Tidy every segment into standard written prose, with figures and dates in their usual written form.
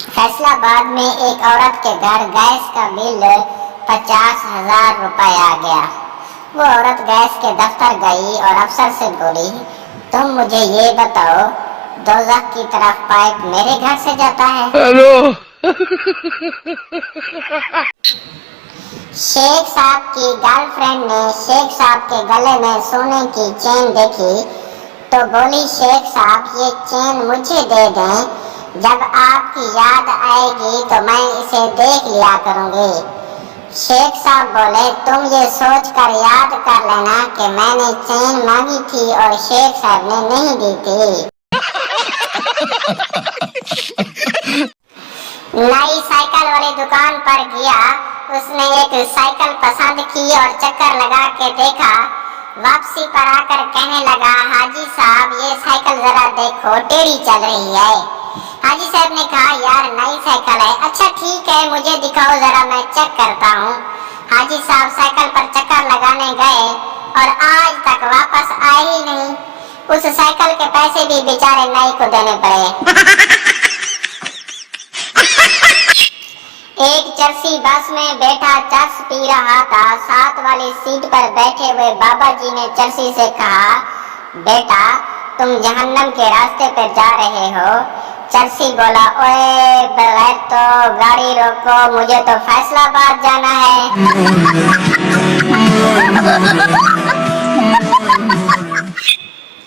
फैसलाबाद में एक औरत के घर गैस का बिल 50,000 रुपए आ गया। वो औरत गैस के दफ्तर गई और अफसर से बोली, तुम मुझे ये बताओ, दोज़ख की तरफ पाइप मेरे घर से जाता है? हेलो। शेख साहब की गर्लफ्रेंड ने शेख साहब के गले में सोने की चेन देखी तो बोली, शेख साहब ये चेन मुझे दे दें, जब आपकी याद आएगी तो मैं इसे देख लिया करूंगी। शेख साहब बोले, तुम ये सोच कर याद कर लेना कि मैंने चेन मांगी थी और शेख साहब ने नहीं दी थी। नई साइकिल वाली दुकान पर गया, उसने एक साइकिल पसंद की और चक्कर लगा के देखा। वापसी पर आकर कहने लगा, हाजी साहब ये साइकिल जरा देखो, टेढ़ी चल रही है। हाजी साहब ने कहा, यार नई साइकिल है। अच्छा ठीक है, मुझे दिखाओ जरा, मैं चेक करता हूँ। हाजी साहब साइकिल पर चक्कर लगाने गए और आज तक वापस आए ही नहीं। उस साइकिल के पैसे भी बेचारे नई को देने पड़े। एक चरसी बस में बैठा चरस पी रहा था। साथ वाली सीट पर बैठे हुए बाबा जी ने चरसी से कहा, बेटा तुम जहन्नम के रास्ते पर जा रहे हो। चरसी बोला, ओए बगैर तो गाड़ी रोको, मुझे तो फैसलाबाद जाना है।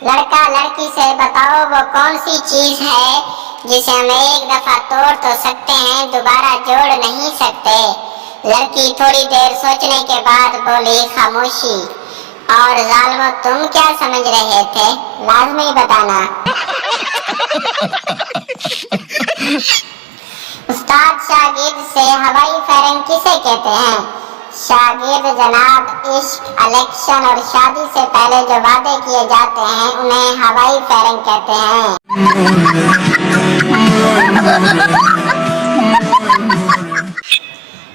लड़का लड़की से बताओ वो कौन सी चीज है जिसे हम एक दफा तोड़ तो सकते हैं, दोबारा जोड़ नहीं सकते। लड़की थोड़ी देर सोचने के बाद बोली, खामोशी। और जालिमो तुम क्या समझ रहे थे, लाजमी बताना। उस्ताद शागिर्द से हवाई फायरिंग किसे कहते हैं? शागिर्द जनाब, इश्क, इलेक्शन और शादी से पहले जो वादे किए जाते हैं उन्हें हवाई फायरिंग कहते हैं।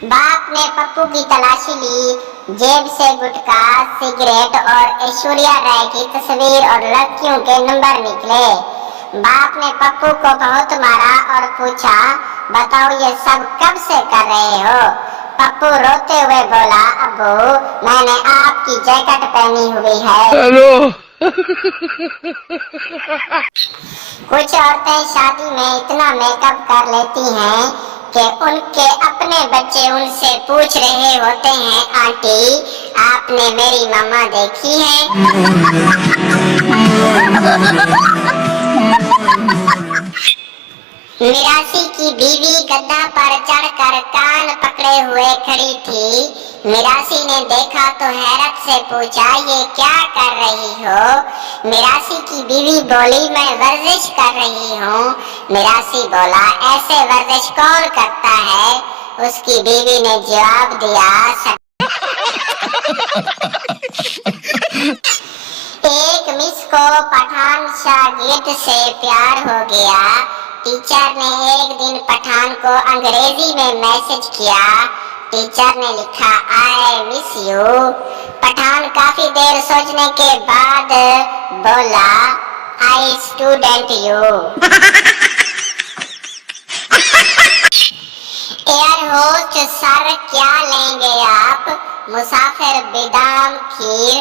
बाप ने पप्पू की तलाशी ली, जेब से गुटखा, सिगरेट और ऐश्वर्या राय की तस्वीर और लड़कियों के नंबर निकले। बाप ने पप्पू को बहुत मारा और पूछा, बताओ ये सब कब से कर रहे हो? पप्पू रोते हुए बोला, अब्बू मैंने आपकी जैकेट पहनी हुई है। हेलो। कुछ औरतें शादी में इतना मेकअप कर लेती हैं कि उनके अपने बच्चे उनसे पूछ रहे होते हैं, आंटी आपने मेरी मम्मा देखी है? मिरासी की बीवी गद्दा पर चढ़कर कान पकड़े हुए खड़ी थी। मिरासी ने देखा तो हैरत से पूछा, ये क्या कर रही हो? मिरासी की बीवी बोली, मैं वर्जिश कर रही हूँ। मिरासी बोला, ऐसे वर्जिश कौन करता है? उसकी बीवी ने जवाब दिया, एक मिस को पठान शागिर्द से प्यार हो गया। टीचर ने एक दिन पठान को अंग्रेजी में मैसेज किया। टीचर ने लिखा, आई मिस यू। पठान काफी देर सोचने के बाद बोला, I student you. Air host sir क्या लेंगे आप? मुसाफिर बादाम खीर,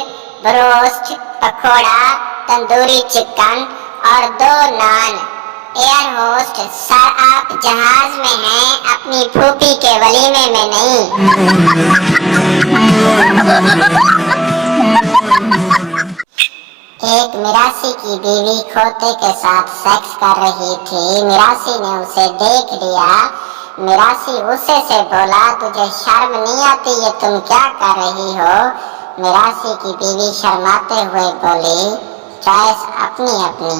ब्रोस्ट, पकोड़ा, तंदूरी चिकन और 2 नान। एयर होस्ट, सर आप जहाज में हैं, अपनी फूफी के वलीमे में नहीं। एक मिरासी की बीवी खोते के साथ सेक्स कर रही थी। मिरासी ने उसे देख लिया। मिरासी गुस्से से बोला, तुझे शर्म नहीं आती, ये तुम क्या कर रही हो? मिरासी की बीवी शर्माते हुए बोली, चॉइस अपनी अपनी।